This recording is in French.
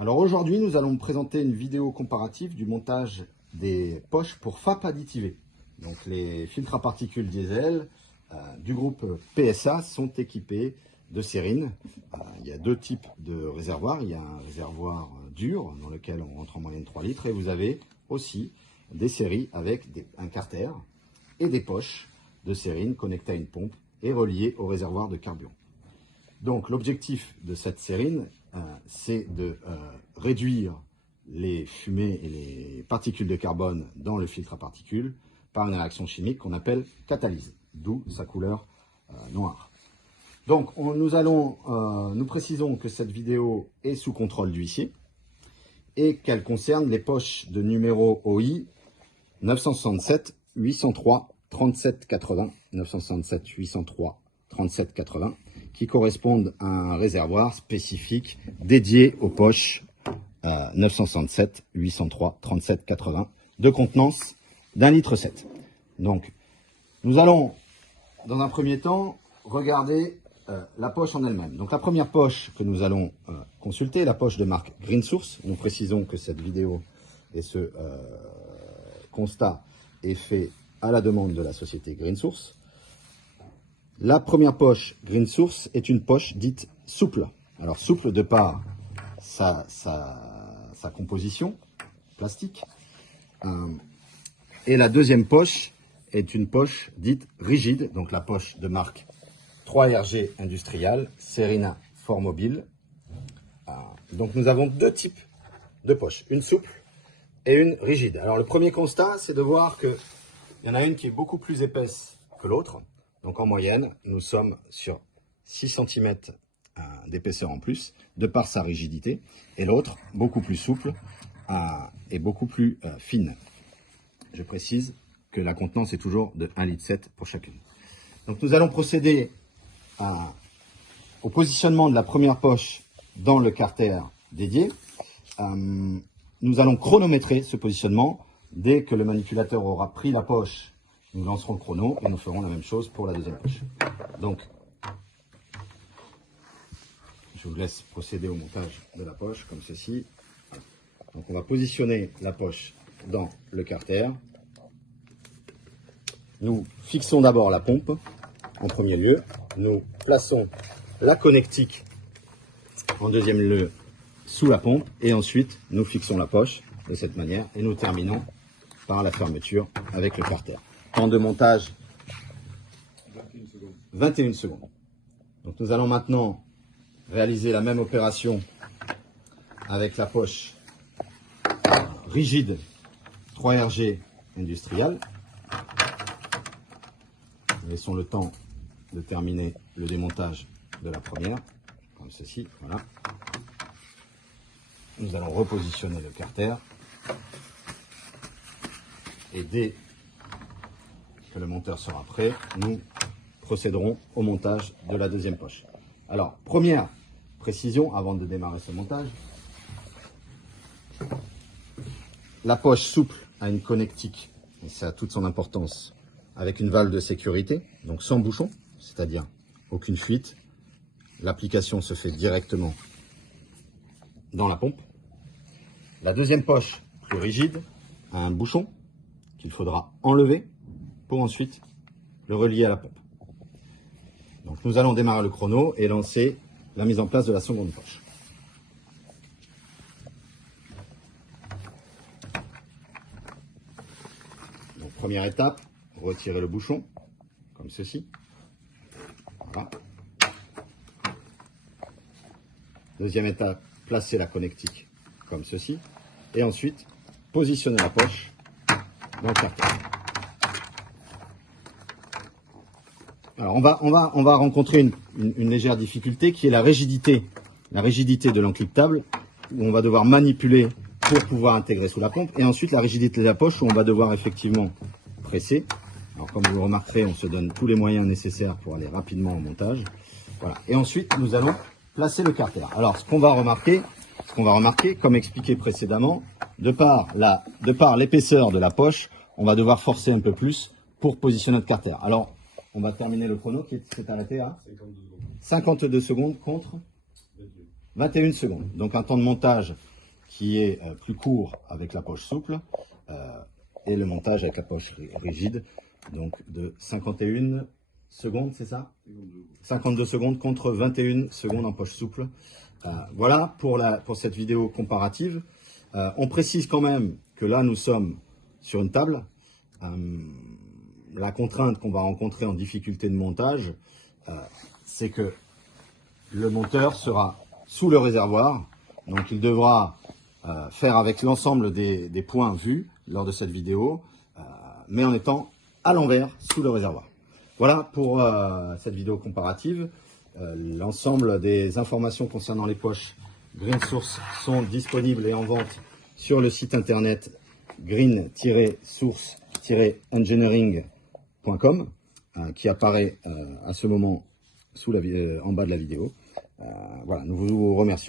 Alors aujourd'hui, nous allons présenter une vidéo comparative du montage des poches pour FAP additivées. Donc les filtres à particules diesel du groupe PSA sont équipés de sérines. Il y a deux types de réservoirs. Il y a un réservoir dur dans lequel on rentre en moyenne 3 litres et vous avez aussi des séries avec un carter et des poches de sérines connectées à une pompe et reliées au réservoir de carburant. Donc l'objectif de cette sérine, c'est de réduire les fumées et les particules de carbone dans le filtre à particules par une réaction chimique qu'on appelle catalyse, d'où sa couleur noire. Donc nous précisons que cette vidéo est sous contrôle d'huissier et qu'elle concerne les poches de numéro OI 967 803 37 80, 967 803 37 80, qui correspondent à un réservoir spécifique dédié aux poches 967 803 37 80 de contenance d'1,7 litre. Donc, nous allons, dans un premier temps, regarder la poche en elle-même. Donc, la première poche que nous allons consulter, la poche de marque Green Source. Nous précisons que cette vidéo et ce constat est fait à la demande de la société Green Source. La première poche Green Source est une poche dite souple. Alors souple de par sa composition plastique. Et la deuxième poche est une poche dite rigide, donc la poche de marque 3RG Industrial, Serina Formobile. Donc nous avons deux types de poches, une souple et une rigide. Alors le premier constat, c'est de voir qu'il y en a une qui est beaucoup plus épaisse que l'autre. Donc en moyenne, nous sommes sur 6 cm d'épaisseur en plus, de par sa rigidité, et l'autre, beaucoup plus souple et beaucoup plus fine. Je précise que la contenance est toujours de 1,7 litre pour chacune. Donc nous allons procéder au positionnement de la première poche dans le carter dédié. Nous allons chronométrer ce positionnement. Dès que le manipulateur aura pris la poche, nous lancerons le chrono et nous ferons la même chose pour la deuxième poche. Donc, je vous laisse procéder au montage de la poche comme ceci. Donc, on va positionner la poche dans le carter. Nous fixons d'abord la pompe en premier lieu. Nous plaçons la connectique en deuxième lieu sous la pompe et ensuite nous fixons la poche de cette manière et nous terminons par la fermeture avec le carter. Temps de montage 21 secondes. Donc nous allons maintenant réaliser la même opération avec la poche rigide 3RG Industrial. Laissons le temps de terminer le démontage de la première, comme ceci, voilà. Nous allons repositionner le carter et dès que le monteur sera prêt, nous procéderons au montage de la deuxième poche. Alors, première précision avant de démarrer ce montage. La poche souple a une connectique, et ça a toute son importance, avec une valve de sécurité, donc sans bouchon, c'est-à-dire aucune fuite. L'application se fait directement dans la pompe. La deuxième poche, plus rigide, a un bouchon qu'il faudra enlever pour ensuite le relier à la pompe. Donc nous allons démarrer le chrono et lancer la mise en place de la seconde poche. Donc première étape, retirer le bouchon, comme ceci. Voilà. Deuxième étape, placer la connectique, comme ceci. Et ensuite, positionner la poche dans le carter. Alors on va rencontrer une légère difficulté qui est la rigidité de l'encryptable, où on va devoir manipuler pour pouvoir intégrer sous la pompe, et ensuite la rigidité de la poche où on va devoir effectivement presser. Alors comme vous le remarquerez, on se donne tous les moyens nécessaires pour aller rapidement au montage. Voilà. Et ensuite nous allons placer le carter. Alors ce qu'on va remarquer, comme expliqué précédemment, de par l'épaisseur de la poche, on va devoir forcer un peu plus pour positionner notre carter. Alors on va terminer le chrono qui s'est arrêté à 52 secondes contre 21 secondes. Donc un temps de montage qui est plus court avec la poche souple et le montage avec la poche rigide, donc de 51 secondes, c'est ça? 52 secondes contre 21 secondes en poche souple. Voilà pour cette vidéo comparative. On précise quand même que là, nous sommes sur une table. La contrainte qu'on va rencontrer en difficulté de montage, c'est que le monteur sera sous le réservoir. Donc, il devra faire avec l'ensemble des points vus lors de cette vidéo, mais en étant à l'envers sous le réservoir. Voilà pour cette vidéo comparative. L'ensemble des informations concernant les poches Green Source sont disponibles et en vente sur le site internet green-source-engineering.com qui apparaît à ce moment en bas de la vidéo. Voilà, nous vous remercions.